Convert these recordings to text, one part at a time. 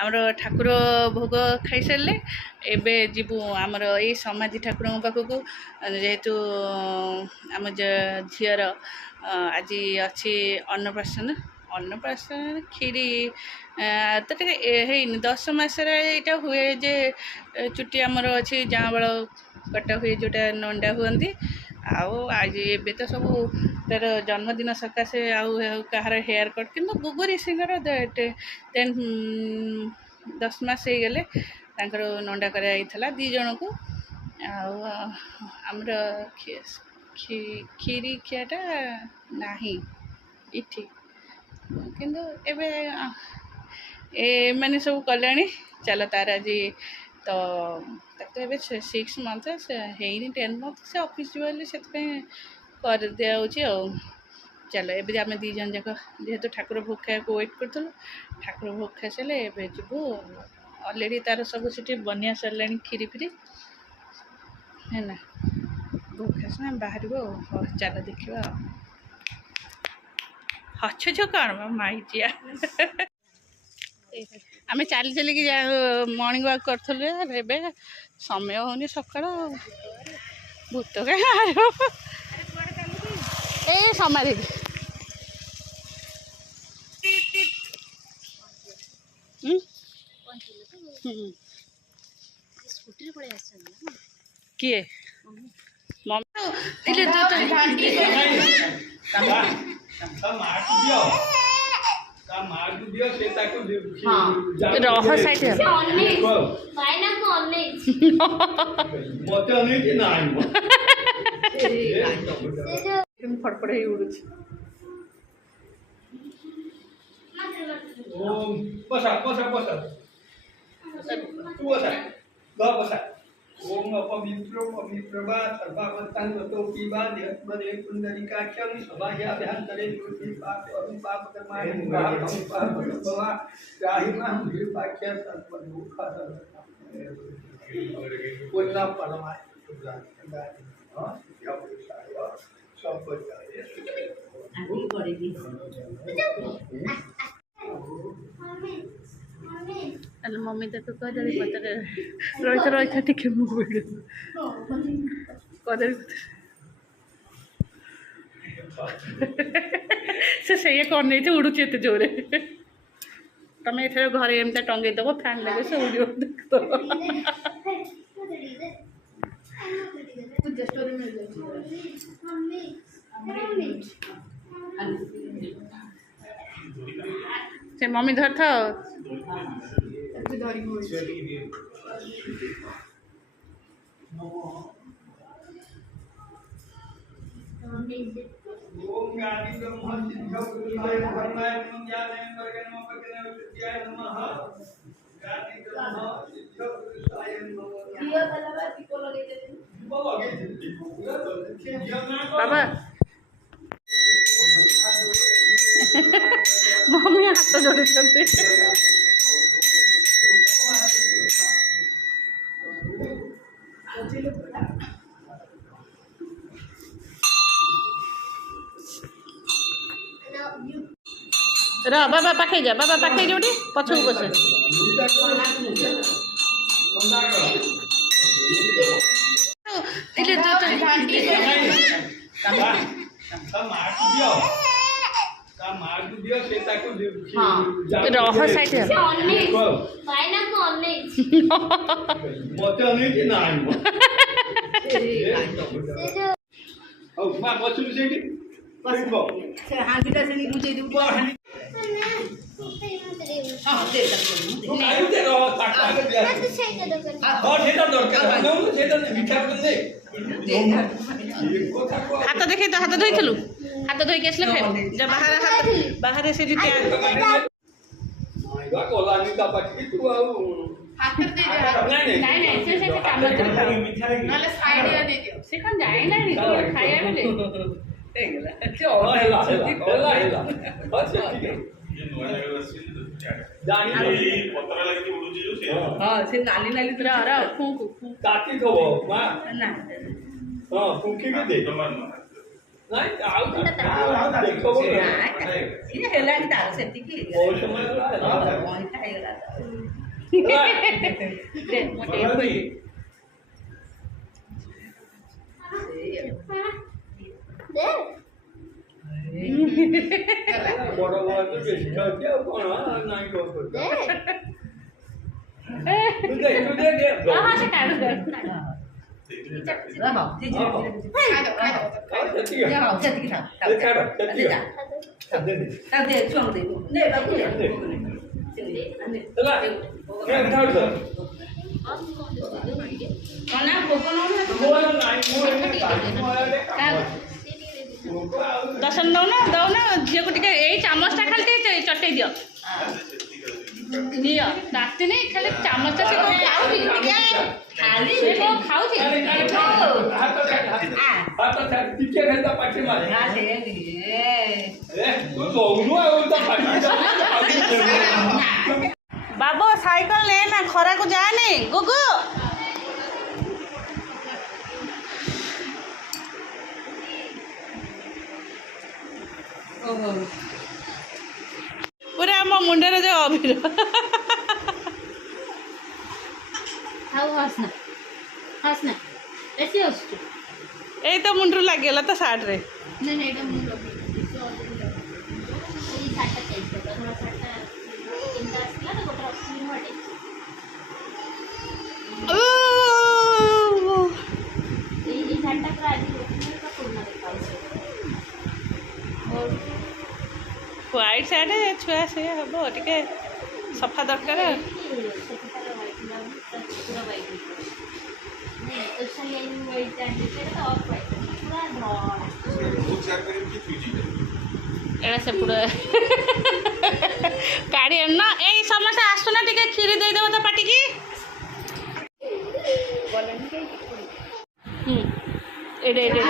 ଆମର ଠାକୁର ଭୋଗ ଖାଇସାରିଲେ ଏବେ ଯିବୁ ଆମର ଏଇ ସମାଧି ଠାକୁରଙ୍କ ପାଖକୁ। ଯେହେତୁ ଆମ ଝିଅର ଆଜି ଅଛି ଅନ୍ନପ୍ରାଶନ କ୍ଷୀରି ତ ଟିକେ ହେଇନି 10 ମାସରେ ଏଇଟା ହୁଏ ଯେ ଚୁଟି ଆମର ଅଛି ଯାଁବଳ କଟା ହୁଏ ଯେଉଁଟା ନଣ୍ଡା ହୁଅନ୍ତି। ଆଉ ଆଜି ଏବେ ତ ସବୁ ତାର ଜନ୍ମଦିନ ସକାଶେ ଆଉ କାହାର ହେୟାର କଟ୍ କିନ୍ତୁ ଗୁଗୁ ଋଷିଙ୍କର 10 ମାସ ହେଇଗଲେ ତାଙ୍କର ନଣ୍ଡା କରାଯାଇଥିଲା 2 ଜଣଙ୍କୁ। ଆଉ ଆମର କ୍ଷୀରି ଖିଆଟା ନାହିଁ ଏଠି କିନ୍ତୁ ଏବେ ଏମାନେ ସବୁ କଲେଣି। ଚାଲ ତାର ଆଜି ତ ତାକୁ ତ ଏବେ 6 ମନ୍ଥ ହେଇନି 10 ମନ୍ଥ ସେ ଅଫିସ୍ ଯିବ ବୋଲି ସେଥିପାଇଁ କରିଦିଆହେଉଛି ଆଉ। ଚାଲ ଏବେ ଆମେ 2 ଜଣ ଯାକ ଯେହେତୁ ଠାକୁର ଭୋଗ ଖାଇବାକୁ ୱେଟ୍ କରୁଥିଲୁ ଠାକୁର ଭୋଗ ଖାଇସାରିଲେ ଏବେ ଯିବୁ। ଅଲରେଡ଼ି ତାର ସବୁ ସେଠି ବନିଆ ସରିଲାଣି କ୍ଷୀରି ଫିରି ହେଲା। ଭୋଗ ଖାଇସାରିଲେ ଆମେ ବାହାରିବୁ ଆଉ। ହଉ ଚାଲ ଦେଖିବା ଆଉ। ହଛ କ'ଣ ମାଇଚିଆ ଆମେ ଚାଲି ଚାଲିକି ମର୍ଣ୍ଣିଂ ୱାକ୍ କରୁଥିଲୁ ଏବେ ସମୟ ହେଉନି ସକାଳ ଭୂତ କାହିଁ ଏ ସମାଧି କିଏ ରହ ସାଇଡ ଫଟଫଟ ହେଇ ଉଡୁଛି। ओम अपवित्रो पवित्रवा सर्वावतां गतो पीवा निहत्मने पुंडरीकाक्षं सभायाभ्यन्तरे दुर्ति पाप अनुपाप कर्माणि पाप भवा राहिमां विपाक्ष्य सर्वदुःखा पुण्य परमाय हां या पुरुषाय संपदाय आदि करेगी अरे मम्मी तक कदली पत्र रही टिके मुझे कदली पत्र से कौन नहीं उड़ुची एत जोरे तुम ये घरे एमती टंगे दब फैन लगे से उड़ से मम्मी धर था ओम ज्ञानी ब्रह्म सिद्ध गुरुदेव धर्माय ज्ञानाय वर्गणो भगवान विद्याय नमः ज्ञानी ब्रह्म सिद्ध गुरुसाय नमः दिया बलवा दीपो लगे बाबा मम्मी हाथ जोड़े रा बाबा पाखे जा उठी पछू बसे रह साइड हाथ देखे तो हाथ धोई हाथ धोईक आसले फिर जब बाहर से नाली नाली फूक ନାଇଁ ଆଉ ଦେଖ ସିଏ ହେଲାଣି ତାର ସେତିକି ବହୁତ ସମୟ ହେଲା ପଇସା ହେଇଗଲା ଦେ ମୁଁ ଟିକେ ଖୋଇବି। ବଡ଼ ବଡ଼ ତ ବେଶୀ ଅଛି ଆଉ କ'ଣ ନାଇଁ କ'ଣ କରୁଛ ତୁ ଦେ ହଁ ସେ କାଢୁ ସେତିକି ଛୁଆଙ୍କୁ ଦର୍ଶନ ଦଉନା ଝିଅକୁ ଟିକେ ଏଇ ଚାମଚଟା ଖାଲି ଟିକେ ଚଟେଇ ଦିଅ ନିଅ ରାତିନି ଖାଲି ଚାମଚଟା ସେ କ'ଣ ଖାଉଛି ସେ କ'ଣ ଖାଉଛି ଟିକେ ଖେଳିତା ପାଟି ମାରେ ତୁ ଦଉନୁ ଆଉ ତା ପାଟି ବାବୁ ସାଇକେଲ ନେ ନା ଖରାକୁ ଯାଆନି ଗୁଗୁ ଓହୋ ପୁରା ଆମ ମୁଣ୍ଡରେ ଯୋଉ ଅଭିର हंसना ऐसे हंसू ଏଇ ତ ମୁଣ୍ଡରୁ ଲାଗିଗଲା ତ ସାର୍ଟରେ नहीं नहीं एकदम मुंह लगी इससे और भी लगी ये साटा चेंज कर थोड़ा साटा इनका असला तो गोटा अस्सी हटे ये साटा का आदि का पूर्ण दिखाओ और ହ୍ୱାଇଟ୍ ସାର୍ଟ ଛୁଆ ସେ ହବ ଟିକେ ସଫା ଦରକାର पूरा वाइट नहीं उससे लाइन वाइट एंड तो ऑफ वाइट पूरा ब्राउन ଏଇଟା ସେପଟେ କାଢ଼ି ଆଣୁନ ଏଇ ସମସ୍ତେ ଆସୁନ ଟିକେ କ୍ଷୀରି ଦେଇଦେବ ତ ପାଟିକି ଏଇଟା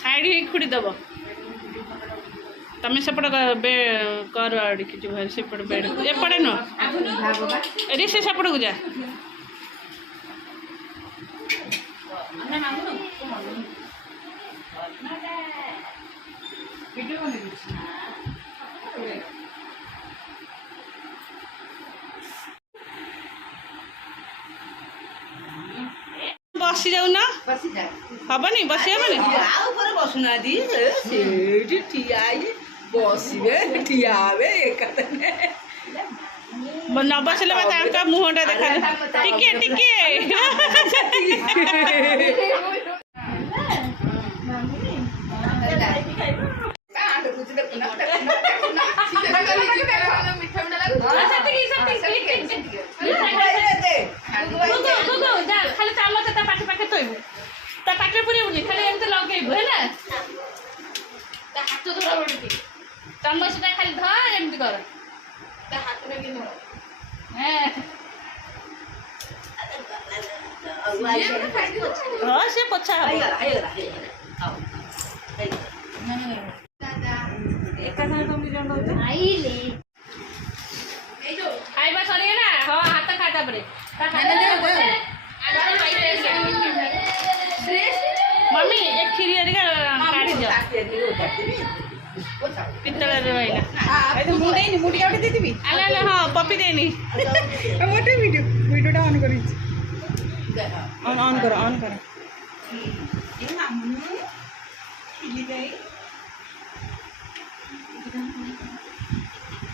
ସାଇଡ଼ ହେଇ ଖୁଡ଼ି ଦେବ ତମେ ସେପଟେ କର ଆଡ଼ିକି ଯିବ ସେପଟେ ବେଡ଼ ଏପଟେ ନୁହଁ ଏଠି ସେ ସେପଟକୁ ଯା ବସି ଯାଉନ ହବନି ବସି ହବନି ଆଉ ଉପରେ ବସୁନାହାନ୍ତି ସେଇଠି ଠିଆ ହେଇ ବସିବେ ଠିଆ ହେବେ ଏକାଥରେ ନ ବସିଲେ ବା ତାଙ୍କ ମୁହଁଟା ଦେଖା ଟିକେ ଟିକେ ଖାଲି ଚାମଚ ତା ପାଟି ପାଖେ ଥୋଇବୁ ତା ପାଟିରେ ପୁରେଇବୁନି ଖାଲି ଏମିତି ଲଗେଇବୁ ହେଲା ତା ହାତ ଧର ଟିକେ ଚାମଚଟା ଖାଲି ଧର ଏମିତି କର ତା ହାତରେ ବି ଧର ହଁ ସେ ପୋଛା ହବ ଖାଇବା ସରିଗଲା ହଁ ହାତ ଖା ତାପରେ मम्मी एक खीरी हरिका काढ़ी दियो पित्तଳରେ ରହିଲା ମୁଁ ଦେଇନି ମୁଁ ଟିକେ ଗୋଟେ ଦେଇଦେବି ଆଲେ ଆଲେ ହଁ ପପି ଦେଇନି ଗୋଟେ ଭିଡ଼ିଓଟା ଅନ୍ କରିଛି ଅନ୍ କର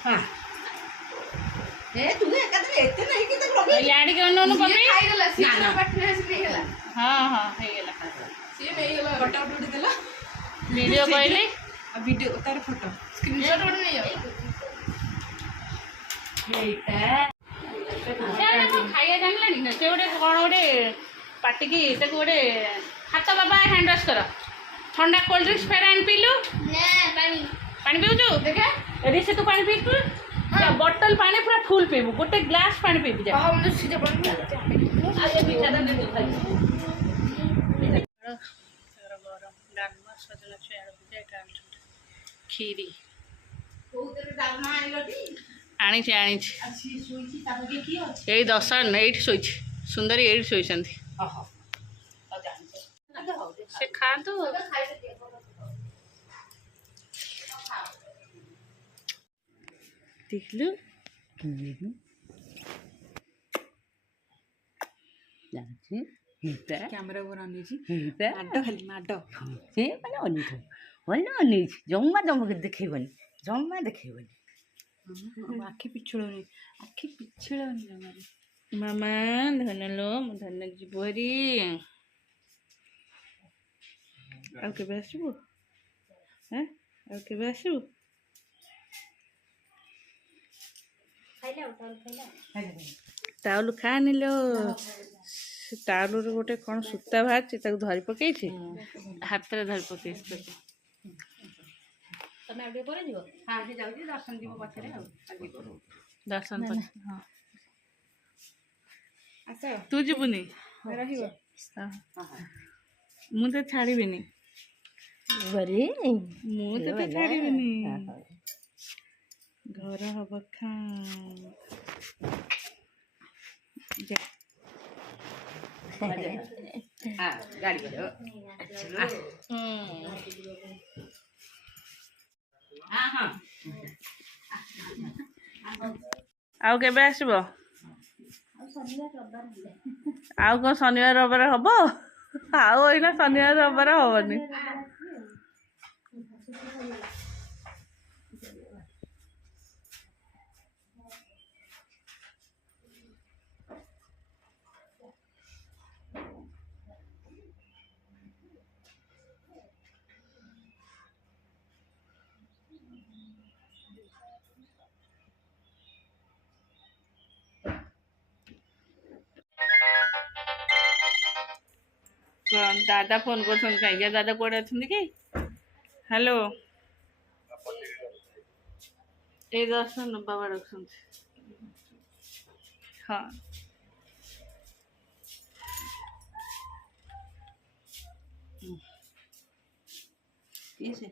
ହଁ ତୁ ଏକାଥରେ ଏତେ ନାହିଁ କି ତାକୁ ଲଗେଇ याडी के अननु पपी ଖାଇଗଲା ସିଏ ପାଟିରେ ଆସିକି ହେଇଗଲା हां हां ହେଇଗଲା ସିଏ ନେଇଗଲା ଫଟୋ ଉଠି ଦେଲା वीडियो कहली ଭିଡ଼ିଓ ତାର ଫଟୋ ସ୍କ୍ରିନଶଟ ଗୋଟେ ନେଇଯାଅ ହେଇଟା ସେଟା କଣ ଖାଇବା ଜାଣିଲାନି ନା ସେ ଗୋଟେ କଣ ଗୋଟେ ପାଟିକି ତାକୁ ଗୋଟେ ହାତ ବାବା ହ୍ୟାଣ୍ଡ ୱାଶ କର ଥଣ୍ଡା କୋଲ୍ଡ ଡ୍ରିଙ୍କ୍ସ ଫେର ଆଣି ପିଲୁ ନା ପାଣି ପାଣି ପିଉଛୁ ଦେଖେ ରିସି ତୁ ପାଣି ପିଇଛୁ बॉटल पानी पूरा फुल पीबू गोटे ग्लास पानी पीबी जा हम सीधे पड़ आ ये पिछा दे दे खाई गरम डालमा सजना छुआ भुजा एटा खीरी କୋଉତରେ ଡାଲମା ଆଣିଲଟି ଆଣିଛି ଆଣିଛି ଆସି ଶୋଇଛି ତାପରେ କିଏ ଅଛି ଏଇ ଦର୍ଶନ ଏଇଠି ଶୋଇଛି ସୁନ୍ଦରୀ ଏଇଠି ଶୋଇଛନ୍ତି ଓହୋ ସେ ଖାଆନ୍ତୁ। ଦେଖିଲୁ କ୍ୟାମେରା ଉପରେ ଅନେଇଛି ହେଇପା ମାଡ଼ ଖାଲି ମାଡ଼ ସେ ମାନେ ଅନେଇଥିବ ଅନେଇଛି ଜମା ଜମା ଦେଖେଇବନି ଜମା ଦେଖେଇବନି। ଆଖି ପିଛୁଳନି ଆଖି ପିଛୁଳନି ଜମାରେ। ମାମା ଧନ ଲୋ ମୁଁ ଧନ ଯିବୁ ହେରି। ଆଉ କେବେ ଆସିବୁ? ଆଉ କେବେ ଆସିବୁ? ଟାଉଲ ଖାଆନିଲୋ। ସେ ଟାଉଲରୁ ଗୋଟେ କ'ଣ ସୂତା ବାହାରିଛି ତାକୁ ଧରି ପକେଇଛି ହାତରେ ଧରି ପକେଇଛି ତାକୁ। ତମେ ଆଉ ଟିକେ ପରେ ଯିବ? ହଁ ସେ ଯାଉଛି ଦର୍ଶନ ଯିବ ପଛରେ ଆଉ ଦର୍ଶନ ପରେ। ହଁ ଆସ ତୁ ଯିବୁନି? ରହିବ ମୁଁ ତ ଛାଡ଼ିବିନି। ବରି ମୁଁ ତତେ ଛାଡ଼ିବିନି। ଘର ହବ ଖାଁ। ଯା। ଗାଡ଼ି କରିବ ଆଉ କେବେ ଆସିବ? ଆଉ ଶନିବାର ରବିବାର ହେଲେ। ଆଉ କ'ଣ ଶନିବାର ରବିବାର ହବ? ଆଉ ଏଇନା ଶନିବାର ରବିବାର ହବନି। କ'ଣ ଦାଦା ଫୋନ୍ କରୁଛନ୍ତି କାହିଁକି? ଦାଦା କୁଆଡ଼େ ଅଛନ୍ତି କି? ହ୍ୟାଲୋ ଏଇ ଦର୍ଶନ ବାବା ରଖୁଛନ୍ତି। ହଁ କିଏ ସେ